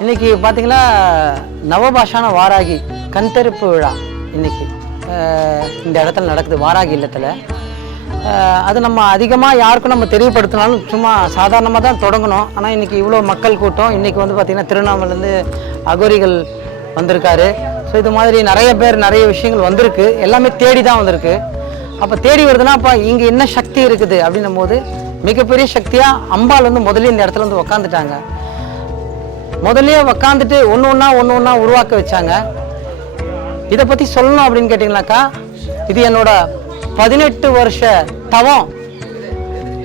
இன்னைக்கு பார்த்தீங்கன்னா நவபாஷான வாராகி கண்தெருப்பு விழா இன்னைக்கு. இந்த இடத்துல நடக்குது வாராகி இல்லத்தில். அது நம்ம அதிகமாக யாருக்கும் நம்ம தெரியப்படுத்தினாலும் சும்மா சாதாரணமாக தான் தொடங்கணும். ஆனால் இன்றைக்கி இவ்வளோ மக்கள் கூட்டம். இன்றைக்கி வந்து பார்த்திங்கன்னா திருவண்ணாமலேருந்து அகோரிகள் வந்திருக்காரு. ஸோ இது மாதிரி நிறைய பேர் நிறைய விஷயங்கள் வந்திருக்கு. எல்லாமே தேடி தான் வந்திருக்கு. அப்போ தேடி வருதுன்னா அப்போ இங்கே என்ன சக்தி இருக்குது அப்படின்னும் போது மிகப்பெரிய சக்தியாக அம்பாள் வந்து முதல்ல இந்த இடத்துல வந்து உக்காந்துட்டாங்க. முதல்லயே உக்காந்துட்டு ஒன்று ஒன்றா ஒன்று ஒன்றா உருவாக்க வச்சாங்க. இதை பற்றி சொல்லணும் அப்படின்னு கேட்டிங்கனாக்கா இது என்னோட பதினெட்டு வருஷ தவம்.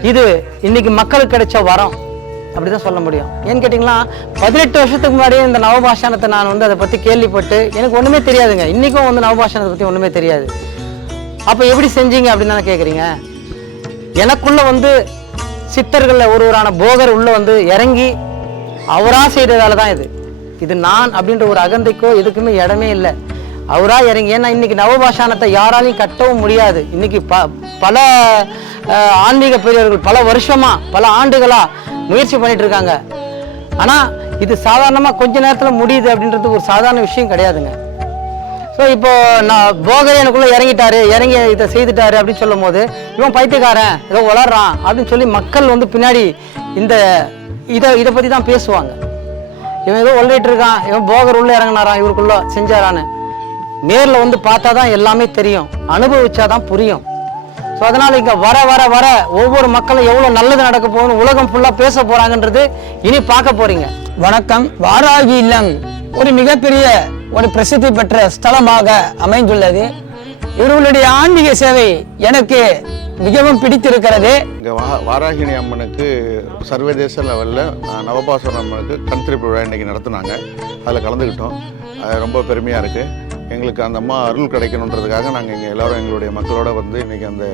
இது இன்னைக்கு மக்களுக்கு கிடைச்ச வரம். அப்படிதான் சொல்ல முடியும். ஏன்னு கேட்டிங்கன்னா பதினெட்டு வருஷத்துக்கு முன்னாடியே இந்த நவபாஷானத்தை நான் வந்து அதை பற்றி கேள்விப்பட்டு எனக்கு ஒன்றுமே தெரியாதுங்க. இன்றைக்கும் வந்து நவபாஷானத்தை பற்றி ஒன்றுமே தெரியாது. அப்போ எப்படி செஞ்சீங்க அப்படின்னு தானே கேட்குறீங்க எனக்குள்ளே வந்து சித்தர்களில் ஒருவரான போகர் உள்ளே வந்து இறங்கி அவராக செய்ததால தான் இது. இது நான் அப்படின்ற ஒரு அகந்தைக்கோ எதுக்குமே இடமே இல்லை. அவராக இறங்கி ஏன்னா இன்றைக்கி நவபாஷானத்தை யாராலையும் கட்டவும் முடியாது. இன்றைக்கி ப பல ஆன்மீக பெரியவர்கள் பல வருஷமாக பல ஆண்டுகளாக முயற்சி பண்ணிட்டு இருக்காங்க. இது சாதாரணமாக கொஞ்ச நேரத்தில் முடியுது அப்படின்றது ஒரு சாதாரண விஷயம் கிடையாதுங்க. ஸோ இப்போ நான் போகரே எனக்குள்ளே இறங்கிட்டாரு இறங்கி இதை செய்துட்டாரு அப்படின்னு சொல்லும் போது இவன் பைத்தியக்காரன் ஏதோ வளர்றான் அப்படின்னு சொல்லி மக்கள் வந்து பின்னாடி இந்த இதை இதை பற்றி தான் பேசுவாங்க. இவன் ஏதோ ஒல்லிட்டு இருக்கான் இவன் போகர் உள்ளே இறங்கினாரான் இவருக்குள்ளே செஞ்சாரான்னு. நேரில் வந்து பார்த்தா தான் எல்லாமே தெரியும். அனுபவிச்சா தான் புரியும். ஸோ அதனால் இங்கே வர வர வர ஒவ்வொரு மக்களும் எவ்வளோ நல்லது நடக்க போகுதுன்னு உலகம் ஃபுல்லாக பேச போகிறாங்கன்றது இனி பார்க்க போகிறீங்க வணக்கம். வாராகி இல்லம். ஒரு மிகப்பெரிய ஒரு பிரசித்தி பெற்ற ஸ்தலமாக அமைந்துள்ளது. இவர்களுடைய ஆன்மீக சேவை எனக்கு மிகவும் பிடித்திருக்கிறது. இங்கே வா வாராகினி அம்மனுக்கு சர்வதேச லெவலில் நவபாசுரம் அம்மனுக்கு கண் திறப்பு விழா இன்றைக்கி நடத்துனாங்க. அதில் கலந்துக்கிட்டோம் அது ரொம்ப பெருமையாக இருக்குது எங்களுக்கு அந்த அம்மா அருள் கிடைக்கணுன்றதுக்காக நாங்கள் இங்கே எல்லோரும் எங்களுடைய மக்களோட வந்து இன்றைக்கி அந்த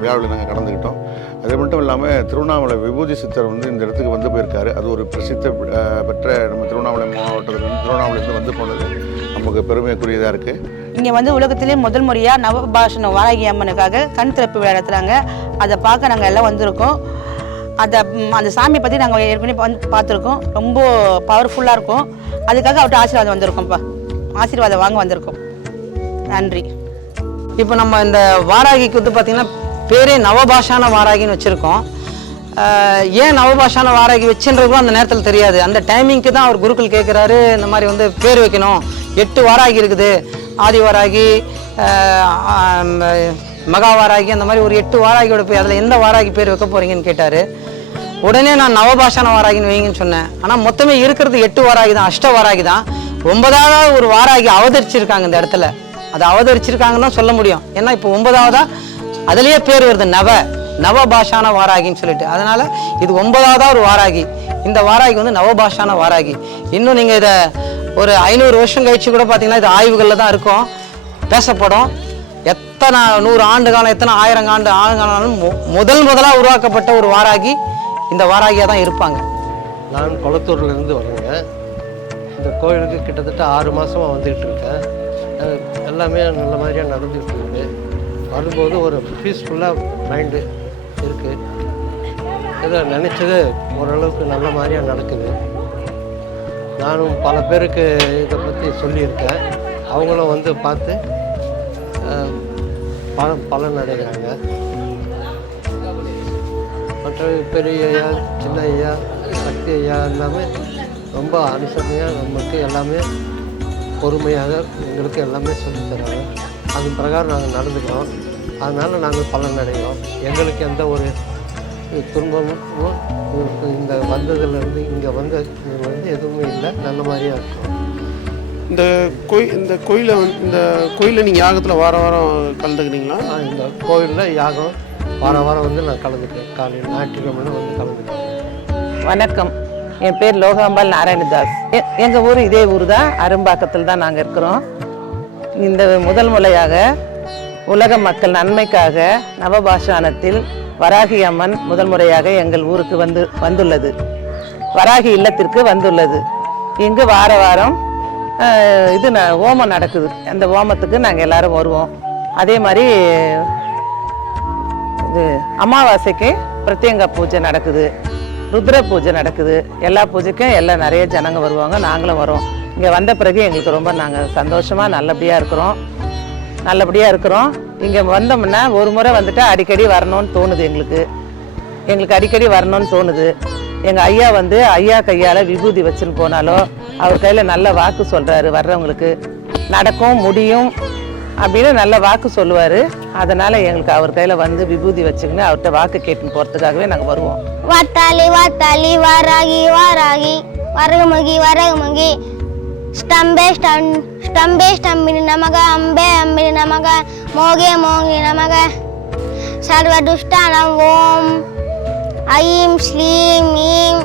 விழாவில் நாங்கள் கலந்துக்கிட்டோம். அது மட்டும் இல்லாமல் திருவண்ணாமலை விபூதி சித்தர் வந்து இந்த இடத்துக்கு வந்து போயிருக்காரு. அது ஒரு பிரசித்த பெற்ற நம்ம திருவண்ணாமலை மாவட்டத்திலிருந்து திருவண்ணாமலையிலேருந்து வந்து போனது. நமக்கு பெருமைக்குரியதாக இருக்குது இங்கே வந்து உலகத்திலே முதல் முறையாக நவபாஷண வாராகி அம்மனுக்காக கண் திறப்பு விழா நடத்துகிறாங்க அதை பார்க்க நாங்கள் எல்லாம் வந்திருக்கோம். அதை அந்த சாமியை பற்றி நாங்கள் ஏற்கனவே வந்து பார்த்துருக்கோம். ரொம்ப பவர்ஃபுல்லாக இருக்கும். அதுக்காக அவர்கிட்ட ஆசீர்வாதம் வந்திருக்கோம்ப்பா. ஆசீர்வாதம் வாங்க வந்திருக்கோம். நன்றி. இப்போ நம்ம இந்த வாராகிக்கு வந்து பார்த்தீங்கன்னா பேரே நவபாஷான வாராகின்னு வச்சுருக்கோம். ஏன் நவபாஷான வாராகி வச்சுன்றதுக்கும் அந்த நேரத்தில் தெரியாது. அந்த டைமிங்க்கு தான் அவர் குருக்கள் கேட்குறாரு இந்த மாதிரி வந்து பேர் வைக்கணும். எட்டு வாராகி இருக்குது. ஆதி வாராகி மகா வாராகி அந்த மாதிரி ஒரு எட்டு வாராகியோட பேர் அதில் எந்த வாராகி பேர் வைக்க போகிறீங்கன்னு கேட்டார். உடனே நான் நவபாஷான வாராகின்னு வைங்கன்னு சொன்னேன். ஆனால் மொத்தமே இருக்கிறது எட்டு வாராகி தான் அஷ்ட வாராகி தான் ஒன்பதாவது ஒரு வாராகி அவதரிச்சிருக்காங்க இந்த இடத்துல. அதை அவதரிச்சிருக்காங்கன்னு தான் சொல்ல முடியும். ஏன்னா இப்போ ஒன்பதாவதா அதுலேயே பேர் வருது நவ. நவபாஷான வாராகின்னு சொல்லிட்டு. அதனால இது ஒன்பதாவதா ஒரு வாராகி. இந்த வாராகி வந்து நவபாஷான வாராகி. இன்னும் நீங்கள் இதை ஒரு ஐநூறு வருஷம் கழிச்சு கூட பார்த்தீங்கன்னா இது ஆய்வுகளில் தான் இருக்கும். பேசப்படும். எத்தனை நூறு ஆண்டு காலம் எத்தனை ஆயிரம் ஆண்டு ஆண்டுகாலம் முதல் முதலாக உருவாக்கப்பட்ட ஒரு வாராகி இந்த வாராகியாக தான் இருப்பாங்க. நான் குளத்தூர்லேருந்து வரேங்க. இந்த கோயிலுக்கு கிட்டத்தட்ட ஆறு மாதமாக வந்துக்கிட்டு இருக்கேன். எல்லாமே நல்ல மாதிரியாக நடந்துகிட்டு இருக்குது வரும்போது ஒரு பீஸ்ஃபுல்லாக மைண்டு இருக்குது ஏதோ நினச்சது ஓரளவுக்கு நல்ல மாதிரியாக நடக்குது. நானும் பல பேருக்கு இதை பற்றி சொல்லியிருக்கேன். அவங்களும் வந்து பார்த்து பல பலன் பலன் அடைகிறாங்க. மற்ற பெரிய ஐயா சின்ன ஐயா சக்தி ஐயா எல்லாமே ரொம்ப அனுசரணையாக நமக்கு எல்லாமே பொறுமையாக எங்களுக்கு எல்லாமே சொல்லித் தராங்க. அதன் பிரகாரம் நாங்கள் நடந்துக்கிறோம். அதனால் நாங்கள் பலன் அடைகிறோம். எங்களுக்கு எந்த ஒரு துன்பமும் இந்த வந்ததுலேருந்து இங்கே வந்த வந்து எதுவுமே இல்லை. நல்ல மாதிரியாக இருக்கும். இந்த கோயில் இந்த கோயிலை வந்து இந்த கோயிலில் நீங்கள் யாகத்தில் வார வாரம் கலந்துக்கிறீங்களா? நான் இந்த கோவிலில் யாகம் வார வாரம் வந்து நான் கலந்துக்கிறேன். காலையில் ஞாயிற்றுக்கிழமையில வந்து கலந்துக்கிறேன். வணக்கம். என் பேர் லோகாம்பாள் நாராயணதாஸ். எங்கள் ஊர் இதே ஊர் தான் அரும்பாக்கத்தில் தான் நாங்கள் இருக்கிறோம். இந்த முதல் முறையாக உலக மக்கள் நன்மைக்காக நவபாஷானத்தில் வராகி அம்மன் முதல் முறையாக எங்கள் ஊருக்கு வந்து வந்துள்ளது. வராகி இல்லத்திற்கு வந்துள்ளது. இங்கு வார வாரம் இது ந- ஓமம் நடக்குது. அந்த ஓமத்துக்கு நாங்கள் எல்லாரும் வருவோம். அதே மாதிரி இது அமாவாசைக்கு பிரத்யங்க பூஜை நடக்குது. ருத்ர பூஜை நடக்குது. எல்லா பூஜைக்கும் எல்லாம் நிறைய ஜனங்க வருவாங்க. நாங்களும் வரோம். இங்கே வந்த பிறகு எங்களுக்கு ரொம்ப நாங்கள் சந்தோஷமாக நல்லபடியாக இருக்கிறோம். நல்லபடியாக இருக்கிறோம். இங்கே வந்தோம்னா ஒரு முறை வந்துட்டு அடிக்கடி வரணும்னு தோணுது எங்களுக்கு. எங்களுக்கு அடிக்கடி வரணும்னு தோணுது. எங்கள் ஐயா வந்து ஐயா கையால் விபூதி வச்சுன்னு போனாலோ அவர் கையில் நல்ல வாக்கு சொல்கிறாரு வர்றவங்களுக்கு. நடக்கும் முடியும். அப்படின்னு நல்ல வாக்கு சொல்லுவார். அதனால் எங்களுக்கு அவர் கையில் வந்து விபூதி வச்சுக்கின்னு அவர்கிட்ட வாக்கு கேட்டுன்னு போகிறதுக்காகவே நாங்கள் வருவோம். வாத்தாளி வாத்தாளி வாராகி வாராகி வரகுமுகி வரகுமுகி. ஸ்டம்பே ஸ்டம் ஸ்டம்பே ஸ்டம்பினி நமக அம்பே அம்பினி நமக மோகே மோகி நமக. சர்வ துஷ்டானம் ஓம். ஐம் ஸ்லீம் ஈம்.